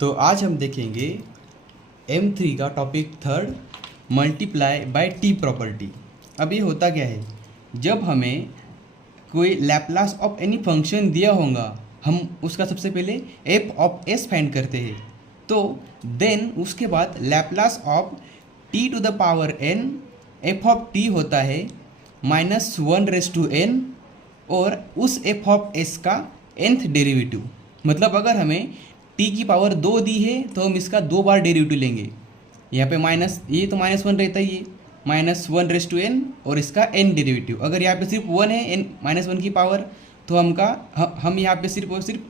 तो आज हम देखेंगे M3 का topic third, multiply by T property. अब ये होता क्या है, जब हमें कोई लैप्लास ऑफ एनी फंक्शन दिया होगा, हम उसका सबसे पहले एफ ऑफ एस फाइंड करते हैं। तो देन उसके बाद Laplace of T to the power N F of T होता है -1/n, और उस एफ ऑफ एस का nth डेरिवेटिव। मतलब अगर हमें टी की पावर 2 दी है तो हम इसका 2 बार डेरिवेटिव लेंगे। यहाँ पे माइनस, ये तो -1 रहता ही है, -1/n और इसका n डेरिवेटिव। अगर यहाँ पे सिर्फ 1 है, n -1 की पावर, तो हम यहाँ पे सिर्फ और सिर्फ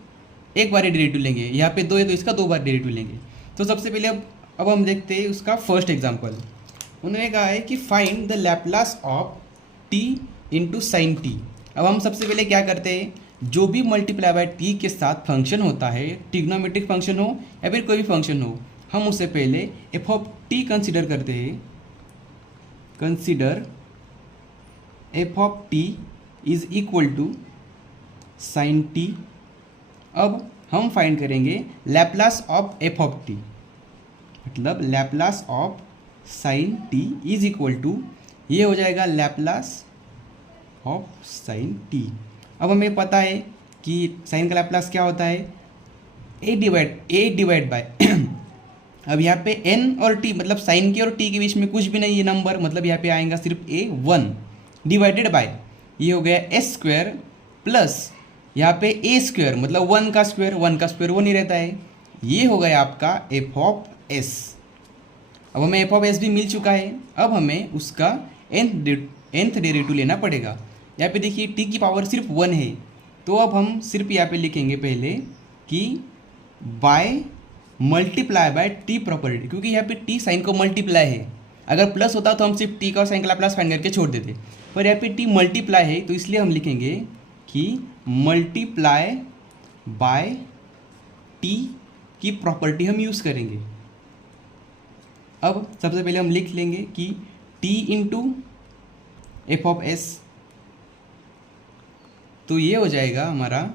एक बार ही डेरिवेटिव लेंगे। यहाँ पे 2 है तो इसका 2 बार डेरिवेटिव लेंगे। तो सबसे पहले अब हम देखते हैं उसका फर्स्ट एग्जाम्पल। उन्होंने कहा है कि find the Laplace of T into sine t. अब हम सबसे पहले क्या करते हैं, जो भी मल्टीप्लाई बाय टी के साथ फंक्शन होता है, ट्रिग्नोमेट्रिक फंक्शन हो या फिर कोई भी फंक्शन हो, हम उससे पहले एफ ऑफ टी कंसिडर करते हैं। Consider f of T is equal to sine t. अब हम फाइंड करेंगे Laplace of f of t, मतलब Laplace of sine t is equal to, ये हो जाएगा लैप्लास ऑफ साइन टी। अब हमें पता है कि साइन का लैप्लास क्या होता है, ए डिवाइड बाय अब यहाँ पे n और t, मतलब साइन के और t के बीच में कुछ भी नहीं है नंबर, मतलब यहाँ पे आएगा सिर्फ a 1 डिवाइडेड बाय, ये हो गया s स्क्वायर प्लस यहाँ पे a स्क्वायर, मतलब 1 का स्क्वायर 1 ही रहता है। ये हो गया आपका f ऑफ s। अब हमें f ऑफ s भी मिल चुका है। अब हमें उसका nth डेरिवेटिव लेना पड़ेगा। यहाँ पे देखिए t की पावर सिर्फ 1 है, तो अब हम सिर्फ यहाँ पे लिखेंगे पहले कि by multiply by T property, क्योंकि यहाँ पे t साइन को मल्टीप्लाई है। अगर प्लस होता तो हम सिर्फ t का और साइन का लैप्लास फाइंड करके छोड़ देते, पर यहाँ पे t मल्टीप्लाई है, तो इसलिए हम लिखेंगे कि मल्टीप्लाई बाय टी की प्रॉपर्टी हम यूज़ करेंगे। अब सबसे पहले हम लिख लेंगे कि t into F of S, तो ये हो जाएगा हमारा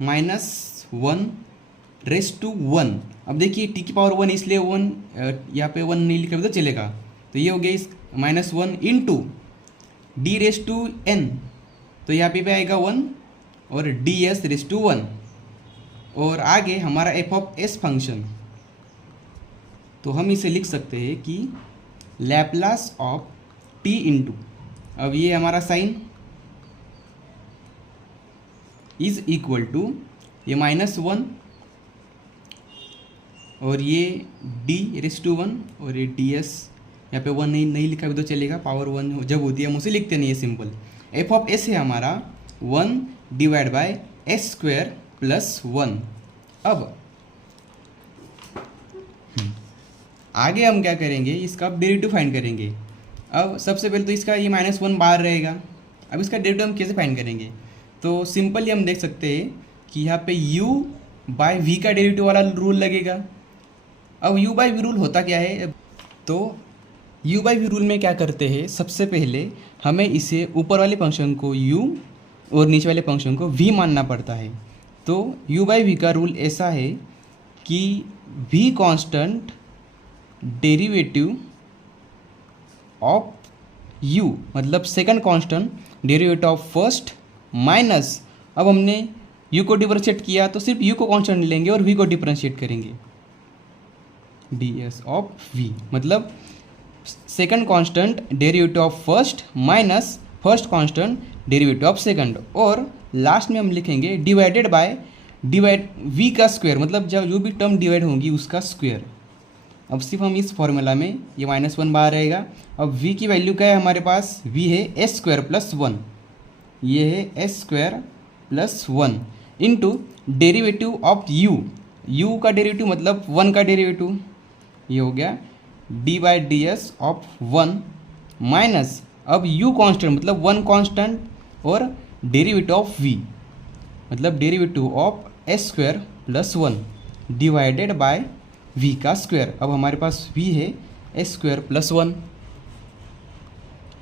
-1/1। अब देखिए टी की पावर 1, इसलिए 1 यहाँ पे 1 नहीं लिखा तो चलेगा। तो ये हो गया इस -1 इंटू d⁻n, तो यहाँ पे आएगा 1 और ds⁻1, और आगे हमारा एफ ऑफ एस फंक्शन। तो हम इसे लिख सकते हैं कि लैप्लास ऑफ टी इंटू, अब ये हमारा साइन इज इक्वल टू ये -1 और ये d⁻1 और ये ds, यहाँ पे 1 नहीं लिखा भी तो चलेगा, पावर 1 जब होती है हम उसे लिखते नहीं है, सिंपल। एफ ऑफ एस है हमारा 1 divide by S square plus 1। अब आगे हम क्या करेंगे, इसका डेरिवेटिव फाइंड करेंगे। अब सबसे पहले तो इसका ये -1 बाहर रहेगा। अब इसका डेरिवेटिव हम कैसे फाइंड करेंगे, तो सिंपली हम देख सकते हैं कि यहाँ पे u बाय v का डेरिवेटिव वाला रूल लगेगा। अब u बाय v रूल होता क्या है, तो u बाय v रूल में क्या करते हैं, सबसे पहले हमें इसे ऊपर वाले फंक्शन को u और नीचे वाले फंक्शन को v मानना पड़ता है। तो u बाय v का रूल ऐसा है कि v constant derivative of u, मतलब second constant derivative of first minus, अब हमने u को डिफरेंशिएट किया तो सिर्फ u को कांस्टेंट लेंगे और v को डिफरेंशिएट करेंगे, ds ऑफ v, मतलब second constant derivative of first minus first constant derivative of second, और लास्ट में हम लिखेंगे डिवाइडेड बाय v का स्क्वायर, मतलब जब जो भी टर्म डिवाइड होंगी उसका स्क्वायर। अब सिर्फ हम इस फॉर्मूला में ये -1 बाहर रहेगा। अब v की वैल्यू क्या है हमारे पास, v है s स्क्वायर प्लस 1, ये है s square plus 1 into derivative of u का डेरिवेटिव मतलब 1 का डेरिवेटिव, ये हो गया d/ds ऑफ 1 माइनस, अब u कांस्टेंट मतलब 1 कांस्टेंट और डेरिवेटिव ऑफ v, मतलब derivative of s square plus 1 divided by v का स्क्वायर। अब हमारे पास v है s स्क्वायर प्लस 1,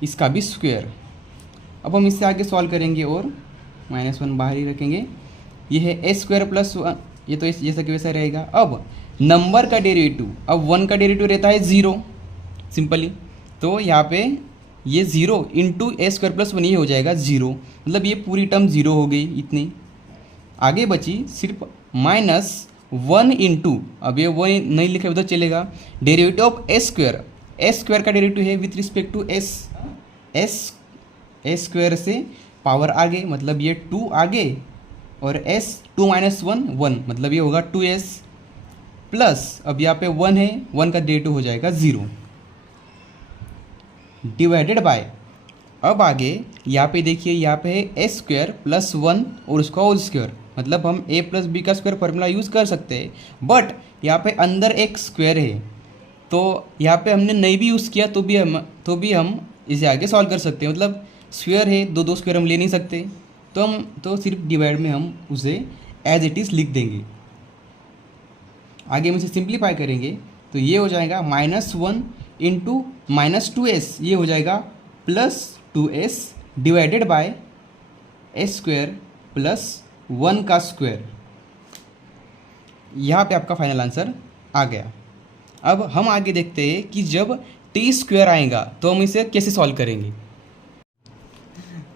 इसका भी स्क्वायर। अब हम इससे आगे सॉल्व करेंगे और -1 बाहर ही रखेंगे। ये है s स्क्वायर प्लस 1 ये तो जैसा कि वैसा रहेगा। अब नंबर का डेरिवेटिव, अब 1 का डेरिवेटिव रहता है 0 सिंपली, तो यहाँ पे ये 0 इंटू ए स्क्वायर प्लस 1 ये हो जाएगा 0, मतलब ये पूरी टर्म 0 हो गई इतनी। आगे बची सिर्फ -1 इंटू, अब ये 1 नहीं लिखे उधर चलेगा, डेरिवेटिव ऑफ ए स्क्वायर का डेरिवेटिव है with respect to A square से पावर आगे, मतलब ये 2 आगे, और s 2 - 1 1, मतलब ये होगा 2s प्लस, अब यहाँ पे 1 है, 1 का डेरिवेटिव हो जाएगा 0 डिवाइडेड बाय, अब आगे यहाँ पे देखिए, यहाँ पे है ए स्क्वायर प्लस 1 और उसका होल स्क्वायर, मतलब हम a प्लस बी का स्क्वायर फॉर्मूला यूज़ कर सकते हैं, बट यहाँ पे अंदर एक स्क्वायर है, तो यहाँ पे हमने नहीं भी यूज़ किया तो भी हम इसे आगे सॉल्व कर सकते हैं, मतलब स्क्वायर है, दो स्क्वायर हम ले नहीं सकते, तो सिर्फ डिवाइड में हम उसे एज इट इज़ लिख देंगे। आगे हम इसे सिंप्लीफाई करेंगे तो ये हो जाएगा -1 इंटू -2s, ये हो जाएगा +2s divided by a square plus 1 का स्क्वायर। यहाँ पे आपका फाइनल आंसर आ गया। अब हम आगे देखते हैं कि जब टी स्क्वायर आएगा तो हम इसे कैसे सॉल्व करेंगे।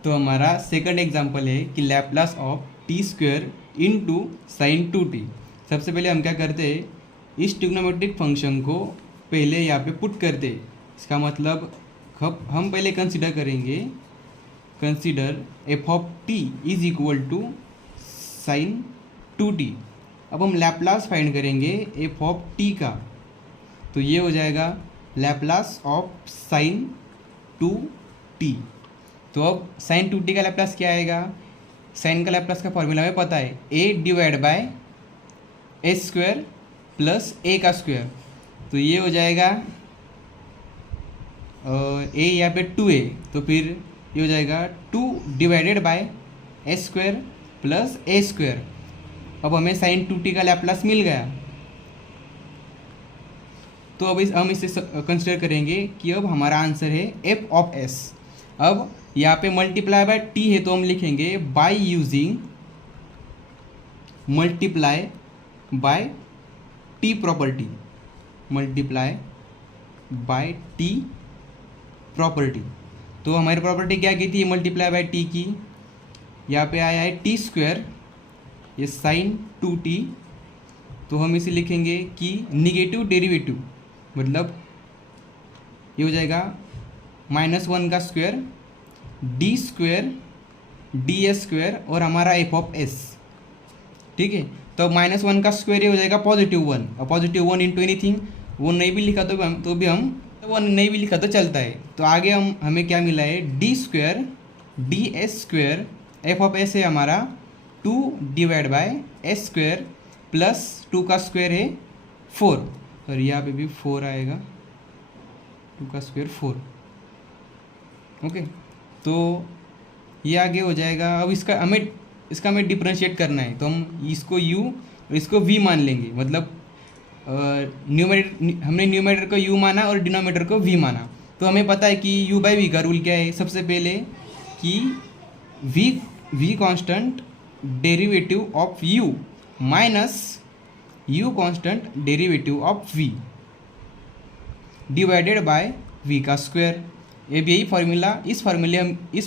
तो हमारा सेकंड एग्जांपल है कि Laplace of T square into sine 2t। सबसे पहले हम क्या करते हैं, इस ट्रिग्नोमेट्रिक फंक्शन को पहले यहाँ पे पुट करते हैं। इसका मतलब हम पहले कंसीडर करेंगे, consider F of T is equal to sine 2t। अब हम लैप्लास फाइंड करेंगे एफ ऑफ टी का, तो ये हो जाएगा लैप्लास ऑफ साइन 2t। तो अब साइन 2t का लैप्लास क्या आएगा, साइन का लैप्लास का फॉर्मूला हमें पता है, a divide by a square plus a का स्क्वायर, तो ये हो जाएगा a यहाँ पे 2a, तो फिर ये हो जाएगा 2 divided by a square plus A square. अब हमें साइन 2t का लैप्लास मिल गया, तो अब हम इसे कंसिडर करेंगे कि अब हमारा आंसर है एफ ऑफ एस। अब यहाँ पे मल्टीप्लाई बाय टी है तो हम लिखेंगे by using multiply by T property, multiply by T property. तो हमारी प्रॉपर्टी क्या की थी, मल्टीप्लाई बाय टी की, यहाँ पे आया है टी स्क्वायर, ये साइन 2t, तो हम इसे लिखेंगे कि निगेटिव डेरिवेटिव, मतलब ये हो जाएगा -1 का square D square D S square और हमारा एफ ऑफ एस, ठीक है। तो -1 का स्क्वायर ये हो जाएगा +1, और +1 इंटू एनीथिंग, वो नहीं भी लिखा तो भी हम वो नहीं भी लिखा तो चलता है। तो आगे हमें क्या मिला है, D square D S square, F of S है हमारा 2 divide by S square plus 2 का स्क्वायर है 4, और यहाँ पे भी 4 आएगा, 2 का स्क्वायर 4, ओके। तो ये आगे हो जाएगा। अब इसका हमें डिफरेंशिएट करना है, तो हम इसको u और इसको v मान लेंगे, मतलब हमने न्यूमरेटर को u माना और डिनोमिनेटर को v माना। तो हमें पता है कि u बाई v का रूल क्या है, सबसे पहले कि v constant derivative of u minus u constant derivative of v divided by v का स्क्वायर। ये भी यही फार्मूला, इस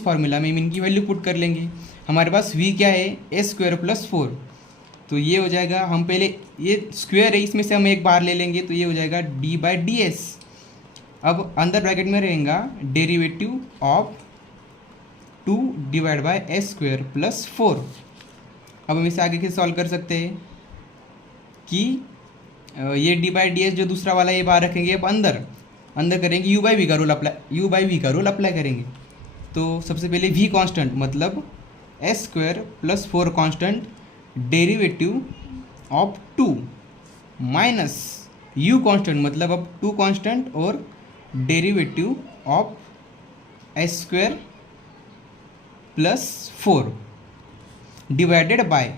फार्मूला में हम इनकी वैल्यू पुट कर लेंगे। हमारे पास v क्या है, ए स्क्वायर प्लस 4, तो ये हो जाएगा, हम पहले ये स्क्वायर है इसमें से हम एक बार ले लेंगे, तो ये हो जाएगा d बाई डी एस। अब अंदर ब्रैकेट में रहेगा derivative of 2 divide by a square plus 4। अब हम इसे आगे कैसे सॉल्व कर सकते हैं कि ये d बाई डी एस जो दूसरा वाला ये बाहर रखेंगे, अब अंदर करेंगे u बाई वी का रूल अप्लाई करेंगे। तो सबसे पहले v कांस्टेंट, मतलब S square plus 4 constant derivative of 2 minus u constant, मतलब अब 2 कांस्टेंट और derivative of S square plus 4 divided by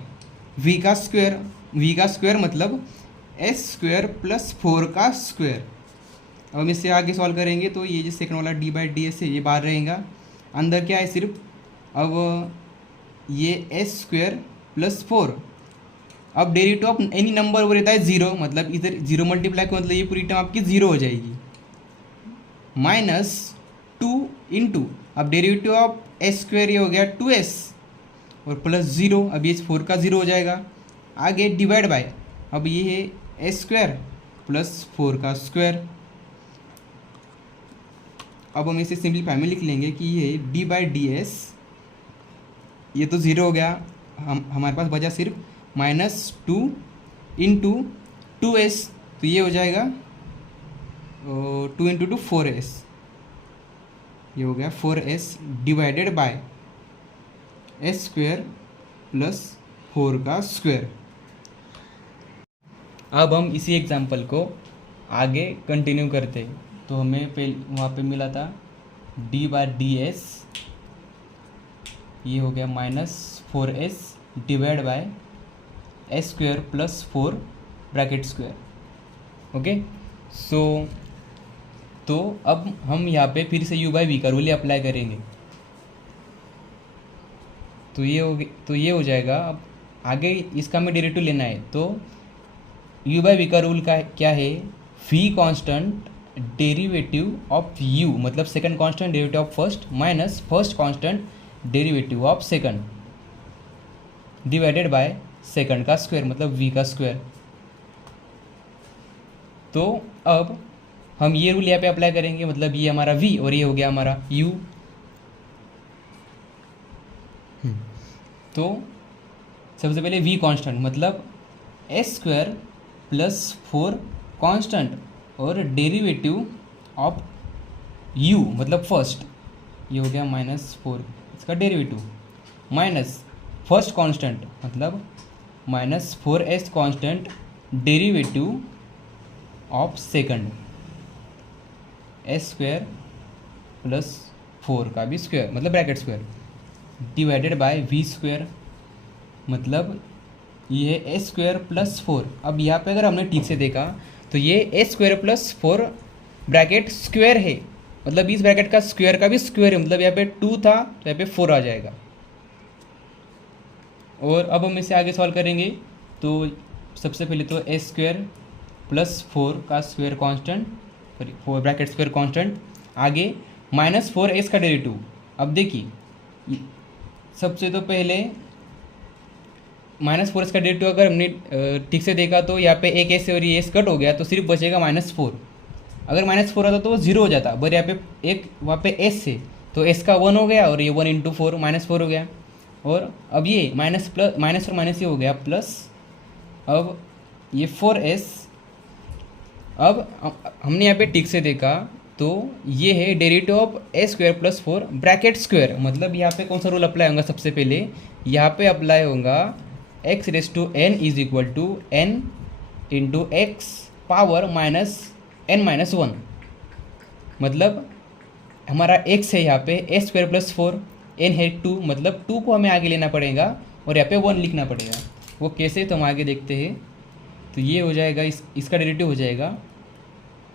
v का स्क्वायर मतलब एस स्क्वायर प्लस 4 का स्क्वायर। अब हम इससे आगे सॉल्व करेंगे तो ये जो सेकंड वाला d बाई डी एस है ये बाहर रहेगा, अंदर क्या है सिर्फ अब ये एस स्क्वायर प्लस 4 अब डेरिवेटिव ऑफ एनी नंबर वो रहता है जीरो, मतलब इधर जीरो मल्टीप्लाई का मतलब ये पूरी टर्म आपकी जीरो हो जाएगी, माइनस टू इंटू, अब डेरिवेटिव ऑफ एस स्क्वायर ये हो गया 2s और प्लस जीरो, अब ये 4 का जीरो हो जाएगा, आगे डिवाइड बाय, अब ये है एस स्क्वायर प्लस 4 का स्क्वायर। अब हम इसे सिंपलीफाई में लिख लेंगे कि ये डी बाई डी एस, ये तो ज़ीरो हो गया, हमारे पास बचा सिर्फ माइनस टू इंटू 2s, तो ये हो जाएगा 2 इंटू 2 4s, ये हो गया 4s divided by S square plus 4 का स्क्वायर। अब हम इसी एग्जाम्पल को आगे कंटिन्यू करते हैं, तो हमें वहाँ पे मिला था डी बाय डी एस, ये हो गया minus 4s divide by S square plus 4 bracket square. Okay, so तो अब हम यहाँ पे फिर से u बाई वी का रूल अप्लाई करेंगे, तो ये हो जाएगा। अब आगे इसका हमें डेरिवेटिव लेना है, तो u बाई वी का रूल का क्या है, v constant derivative of u, मतलब second constant derivative of first minus first constant derivative of second divided by second का स्क्वायर, मतलब v का स्क्वायर। तो अब हम ये रूल यहाँ पे अप्लाई करेंगे, मतलब ये हमारा v और ये हो गया हमारा u। तो सबसे पहले v कांस्टेंट, मतलब एस स्क्वायर प्लस 4 कांस्टेंट और डेरिवेटिव ऑफ u, मतलब फर्स्ट, ये हो गया -4 इसका डेरिवेटिव, माइनस फर्स्ट कांस्टेंट मतलब -4s constant derivative of second S square plus 4 का भी स्क्वायर, मतलब bracket square, divided by V square, मतलब ये है एस स्क्वायर प्लस 4। अब यहाँ पे अगर हमने ठीक से देखा तो ये S square plus 4 bracket square है, मतलब इस ब्रैकेट का स्क्वायर का भी स्क्वायर है, मतलब यहाँ पे 2 था तो यहाँ पे 4 आ जाएगा। और अब हम इसे आगे सॉल्व करेंगे, तो सबसे पहले तो एस स्क्वायर प्लस 4 का square constant, 4 bracket square constant, आगे -4s का डेरिवेटिव। अब देखिए सबसे तो पहले -4s का डेरिवेटिव अगर हमने ठीक से देखा तो यहाँ पे एक एस और ये एस कट हो गया, तो सिर्फ बचेगा -4। अगर -4 आता तो वो 0 हो जाता, बट यहाँ पे एक वहाँ पे एस है तो एस का 1 हो गया और ये 1 इंटू 4 -4 हो गया। और अब ये माइनस और माइनस ये हो गया प्लस, अब ये 4s। अब हमने यहाँ पे ठीक से देखा तो ये है derivative of S square plus 4 bracket square, मतलब यहाँ पे कौन सा रूल अप्लाई होगा, सबसे पहले यहाँ पे अप्लाई होगा x raise to n is equal to n into X power -n-1, मतलब हमारा x है यहाँ पे एस स्क्वायर प्लस 4, n है 2, मतलब 2 को हमें आगे लेना पड़ेगा और यहाँ पे 1 लिखना पड़ेगा। वो कैसे, तो हम आगे देखते हैं। तो ये हो जाएगा, इसका डेरिवेटिव हो जाएगा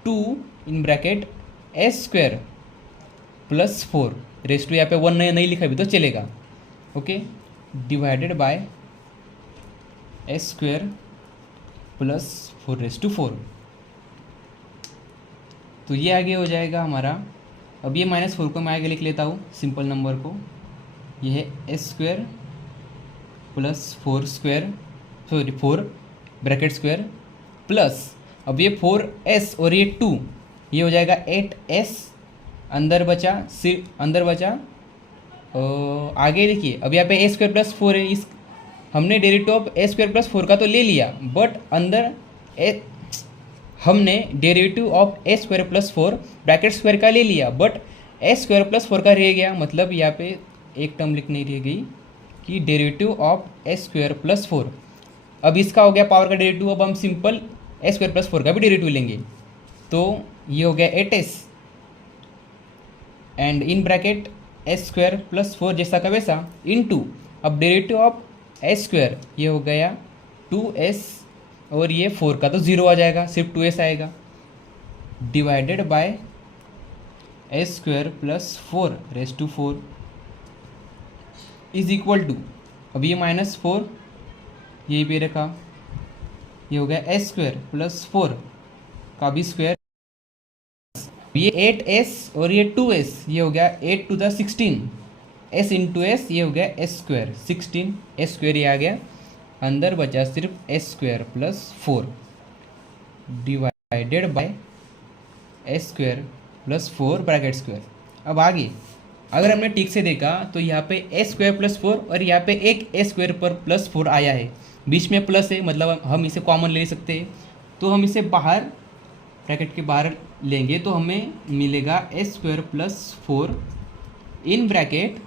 2 in bracket S square plus 4 raise to, यहाँ पे 1 नहीं लिखा भी तो चलेगा, okay, divided by S square plus 4 raise to 4। तो ये आगे हो जाएगा हमारा। अब ये -4 को मैं आगे लिख लेता हूँ सिंपल नंबर को, ये है S square plus 4 bracket square plus, अब ये 4s और ये 2, ये हो जाएगा 8s, अंदर बचा आगे देखिए। अब यहाँ पे ए स्क्वायर प्लस 4 है, इस हमने derivative of A square plus 4 का तो ले लिया, बट अंदर हमने derivative of A square plus 4 bracket square का ले लिया, बट ए स्क्वायर प्लस 4 का रह गया, मतलब यहाँ पे एक टर्म लिखनी रह गई कि derivative of A square plus 4। अब इसका हो गया पावर का डेरिवेटिव, अब हम सिंपल ए स्क्वायर प्लस 4 का भी डेरिवेटिव लेंगे, तो ये हो गया 8s and in bracket S square plus 4 जैसा का वैसा इनटू, अब डेरिवेटिव ऑफ एस स्क्वायर ये हो गया 2s और ये 4 का तो 0 आ जाएगा, सिर्फ 2s आएगा, divided by S square plus 4 raise to 4 is equal to, अब ये -4 यही पे रखा ये हो गया एस स्क्वायर प्लस 4 का भी स्क्वायर, ये 8s और ये 2s, ये हो गया 8 to the 16 s into S, ये हो गया एस स्क्वायर 16 एस स्क्वायर, ये आ गया, अंदर बचा सिर्फ S square plus 4 divided by S square plus 4 bracket square. अब आगे अगर हमने ठीक से देखा तो यहाँ पे एस स्क्वायर प्लस 4 और यहाँ पे एक एस स्क्वायर पर प्लस 4 आया है, बीच में प्लस है, मतलब हम इसे कॉमन ले सकते हैं। तो हम इसे बाहर ब्रैकेट के बाहर लेंगे तो हमें मिलेगा S square plus 4 in bracket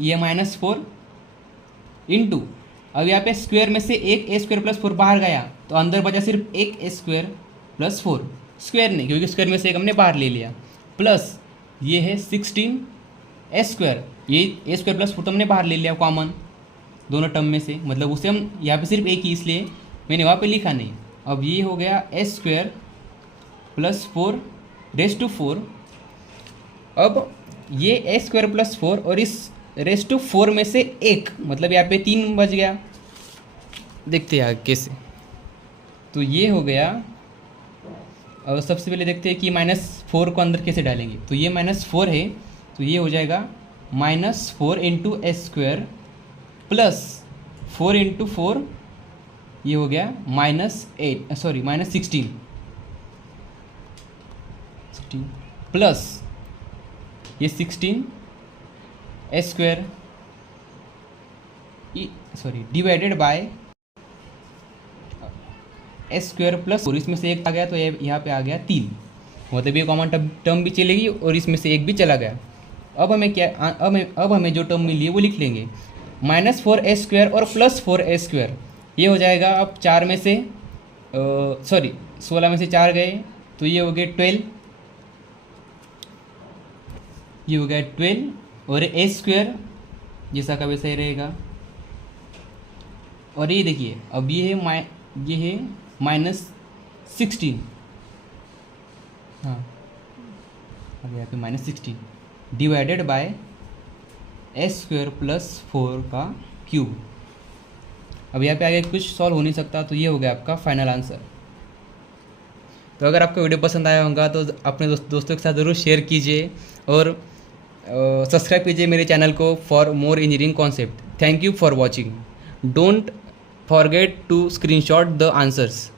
ये -4 इंटू, अब यहाँ पे स्क्वायर में से एक ए स्क्वायर प्लस 4 बाहर गया तो अंदर बचा सिर्फ एक ए स्क्वायर प्लस 4, स्क्वायर नहीं क्योंकि स्क्वायर में से एक हमने बाहर ले लिया, प्लस ये है 16 एस स्क्वायर, ये ए स्क्वायर प्लस 4 तो हमने बाहर ले लिया कॉमन दोनों टर्म में से, मतलब उसे हम यहाँ पे सिर्फ एक ही इसलिए मैंने वहाँ पे लिखा नहीं। अब ये हो गया S square plus 4 raise to 4, अब ये एस स्क्वायर प्लस 4 और इस रेस टू 4 में से एक, मतलब यहाँ पे 3 बच गया, देखते हैं कैसे। तो ये हो गया, और सबसे पहले देखते हैं कि -4 को अंदर कैसे डालेंगे। तो ये -4 है तो ये हो जाएगा -4 into S square plus 4 into 4, ये हो गया -16 प्लस ये 16 S square divided by S square plus 4, इसमें से एक आ गया तो ये यहाँ पे आ गया 3, मतलब ये कॉमन टर्म भी चलेगी और इसमें से एक भी चला गया। अब हमें क्या, अब हमें जो टर्म मिली है वो लिख लेंगे, -4 एस स्क्वायर और प्लस 4 एस स्क्वायर, ये हो जाएगा। अब 4 में से 16 में से 4 गए तो ये हो गए 12, ये हो गया 12 और एस स्क्वायर जैसा का वैसा ही रहेगा। और ये देखिए अब ये है -16, हाँ अब यहाँ पे -16 divided by S square plus 4 का क्यूब। अब यहाँ पे आगे कुछ सॉल्व हो नहीं सकता, तो ये हो गया आपका फाइनल आंसर। तो अगर आपको वीडियो पसंद आया होगा तो अपने दोस्तों के साथ ज़रूर शेयर कीजिए और सब्सक्राइब कीजिए मेरे चैनल को for more engineering concept. Thank you for watching. Don't forget to screenshot the answers.